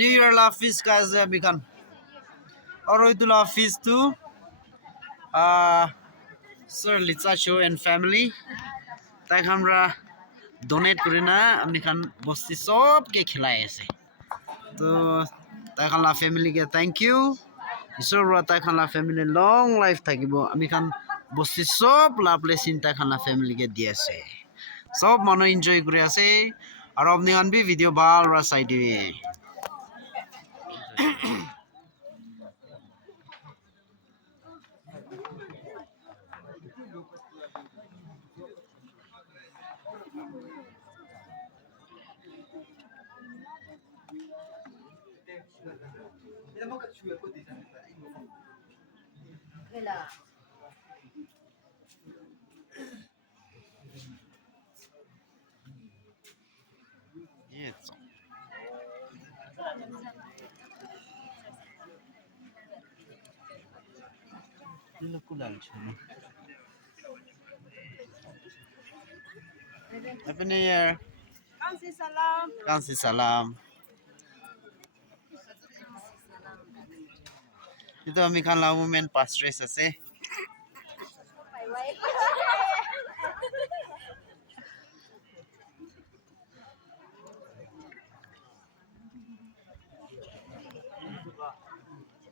New Year la feast ka ase bikan aro itu la feast tu Sir Litsa Show and family tai khamra donate kurina amni khan bosti sob ke khilai ase to tai khan la family ke thank you isor ra tai khan la family long life thakibo ami khan bosti sob la blessing tai khan la family ke di ase sob mano enjoy kuri ase aro apni khan bi video bal ra sai dibe Yes. Happy New Year. Kasih salam. Kasih salam. Itu kami kan lah women pastres ase.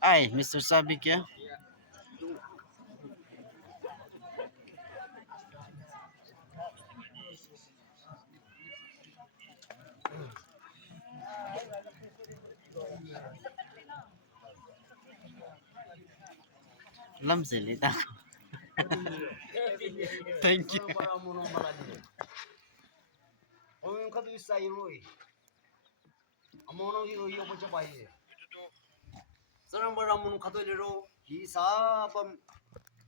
Ay, Mr. Sabik ya. Lamzeli dah. Thank you. Ông có tôi say rồi, ông nó đi rồi ông cho bay. Sau đó bà ông có tôi đi rồi, khi sa bấm,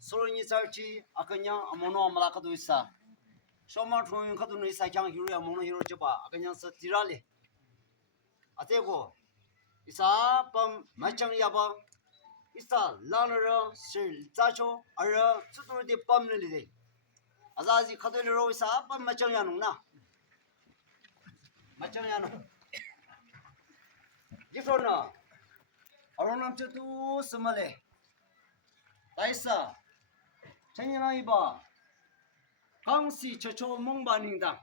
sau đó như sao chi, akanya ông nó mà có tôi sa. Sau mà thôi có tôi nói sai chẳng hiểu ông nó hiểu cho bà, akanya sa tira le. À thế cô, isa bấm mấy chẳng ya bấm, isa lan rồi, sẽ ra cho, ở chút nữa đi bấm lên đi. À ra gì có tôi đi rồi isa bấm mấy chẳng ya nung na. Macam yang no, different na. Orang macam tu semale. Taisa, cakap lagi ba, kangsi cocok mengbaning dah.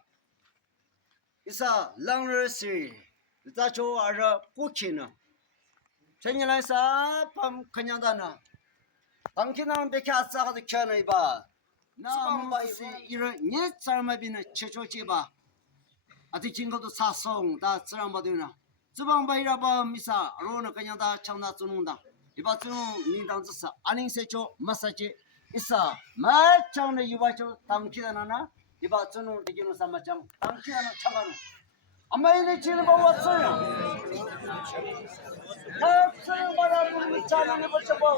Isa langresi, kita cocok ada kucing na. Cakap lagi sa pam kenyadana. Tangkinan bekas sahaja tu kena iba. Nama bahisi ira nyet sama bina cocok ciba. Ati cingkau sasong dah serang baduna. Subang bahira ba misa rona kanya dah cangda tununda. Iba tunung ni dang zesa aning seco masaje isa macam ni iba co tangkira nana. Iba tunung digino sama macam tangkira nana cakanu. Amma ini ciri bawa saya. Kau serang badar ni cana ni bercepat.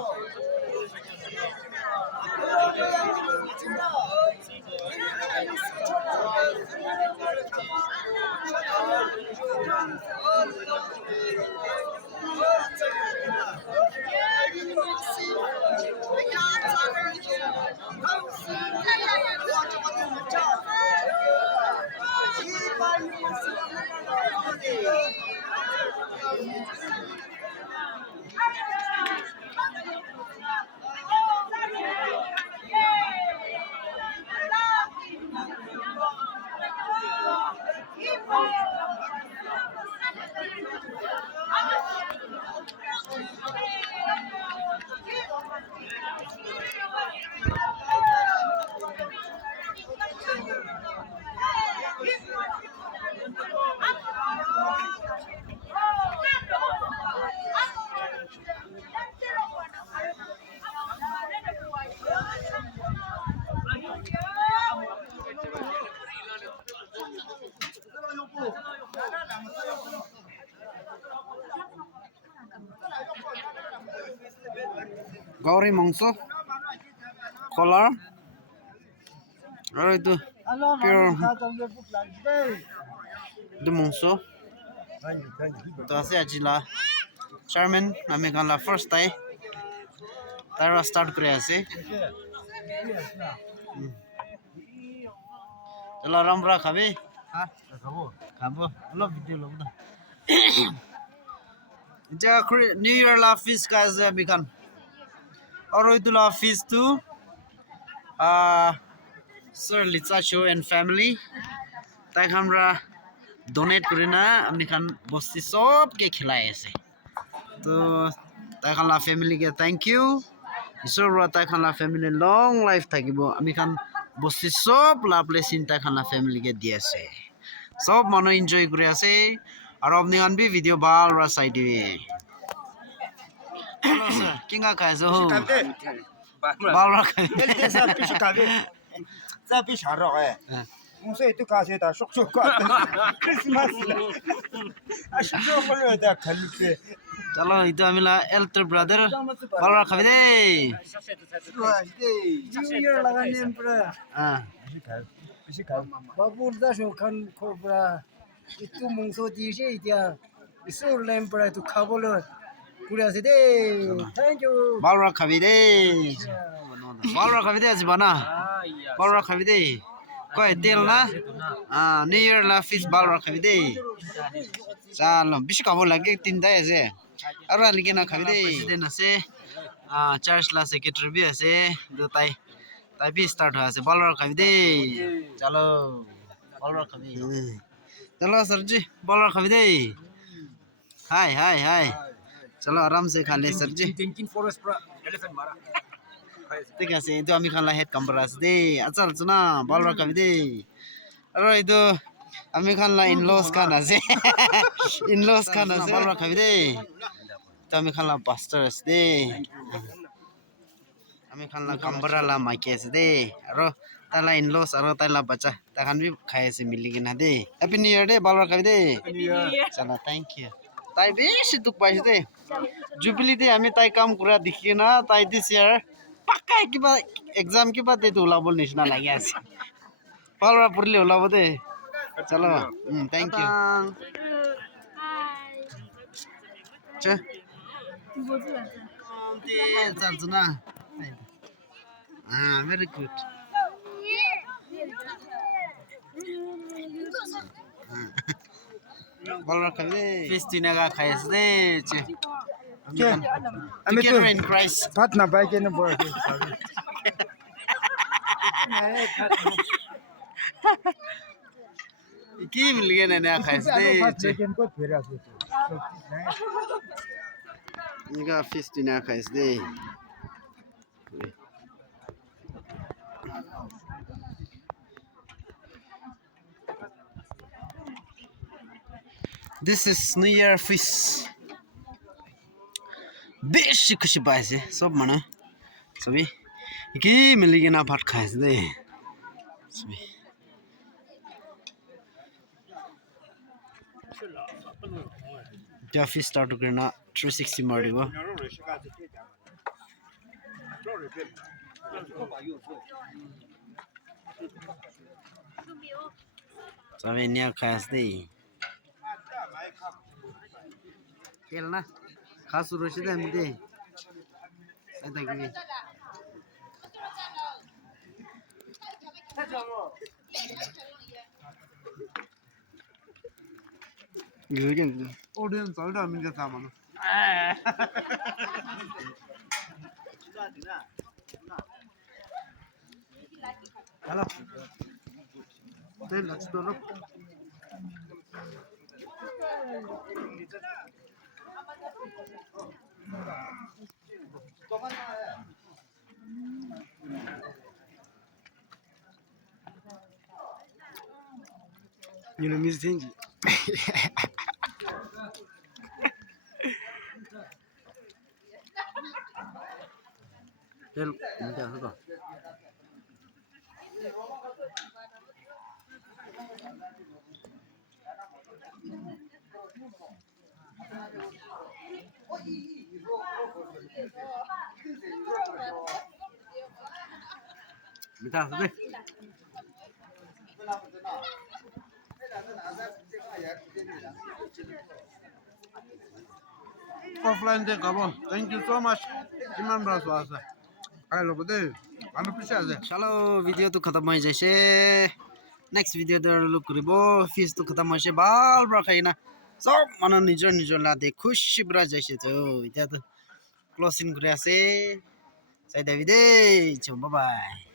Gauri mangso, collar, aro itu pure itu mangso. Tu ase aji la, Charmin, kami kan la first tay, tara start kuri ase. Tela rambra khabe? Ha, kamu. Khabo, lo video lo dah. Ja New Year la feast guys bikan. Aro itu la feast tu Sir Litsa Show and family. তাই আমরা donate করি না আপনি খান বস্তি সবকে খেলাই আছে তো তাই খালা ফ্যামিলিকে থ্যাংক ইউ ঈশ্বর তাই খালা ফ্যামিলি লং লাইফ থাকিব আমি খান বস্তি সব লাভলে চিন্তা খালা ফ্যামিলিকে দি আছে সব মানুহ এনজয় কৰি আছে আৰু আপনি খান বি ভিডিঅ' ভাল চাই দিবি কিংগা খাইছো ভাল খাই Musa itu kasih dah sok Christmas lah. Sok dah kalpe. চলো itu amila elder brother ভাল খাবি দে New Year laganin pura. Babur dah kan kobra. Itu mungso dice dia. Isu lem pura itu kabolo. Pura sih Thank you. ভাল খাবি দে ভাল খাবি দে আজিবানা ভাল খাবি দে কয় তেল না নিউ ইয়ার লা ফিশ ভাল খাবি দে চাল বেশি খাব লাগে তিনটাই আছে আৰু আলিকে না খাবি দে প্রেসিডেন্ট আছে চার্চ লা সেক্রেটারি বি আছে তাই তাই বি স্টার্ট হয়ে আছে ভাল খাবি দে চলো ভাল খাবি চলো सरजी ভাল খাবি দে हाय हाय हाय चलो आराम से खा ले सर जी ঠিক আছে এইটো আমি খালা হেড কামরা আছে দেই আচ্ছা আলোচনা ভালো রাখাবি দেই আৰু এইটো আমি খালা ইনলস খান আছে ইনলস খান আছে ভালো রাখাবি দেই তো আমি খালা পাস্টার আছে দেই আমি খালা কামরা লা মাইকে আছে দেই আৰু তালা ইনলস আৰু তালা বাচ্চা তাখান বি খাই আছে মিলি কিনা দেই হ্যাপি নিউ ইয়ার দে ভালো রাখাবি দেই চলো থ্যাংক ইউ তাই বেশি দুঃখ পাইছে দেই জুবিলিতে আমি তাই কাম কৰা দেখি না তাই দিছ ইয়াৰ পাক্কা কিবা এক্সাম কিবা তেতো ওলাব নিচিনা লাগি আছে ভালৰা পঢ়িলে ওলাব দে চলো থ্যাংক ইউ চে চালছনা ভেরি গুড ভালরা খাবি দে ফেস্টিনাগা খাইছ দে চে Ami tu in Christ. pat na baik ni boleh. Ki मिल गया ना खाइस दे Lekin kau beras itu. इनका फिस्ट ना खाइस दे This is New Year feast. বেশি খুশি পাইছে সব মানে সবই কি মিলি কিনা ভাত খাইছে দে সবই ফিস স্টার্ট করে না 360 মার দিব সবই নিয়া খাইছে দে খেল না খাস রয়েছে আমি দে Audience ada minta sama. Halo. Then let's do it. You know, Miss Tingy. Del, minta apa? Minta apa? Offline deh kamu. Thank you so much. Iman berasa. Ayo betul. Anu bisa aja. Chalo video tu khatam hoye jaise. Next video der look koribo. Fees tu khatam hoise bal bra khaina. সব মানে নিজৰ নিজৰ লাতে খুশি পুৰা যাইছে তো এতিয়া তো ক্লোজিং কৰি আছে চাই দেবি দেই বাই বাই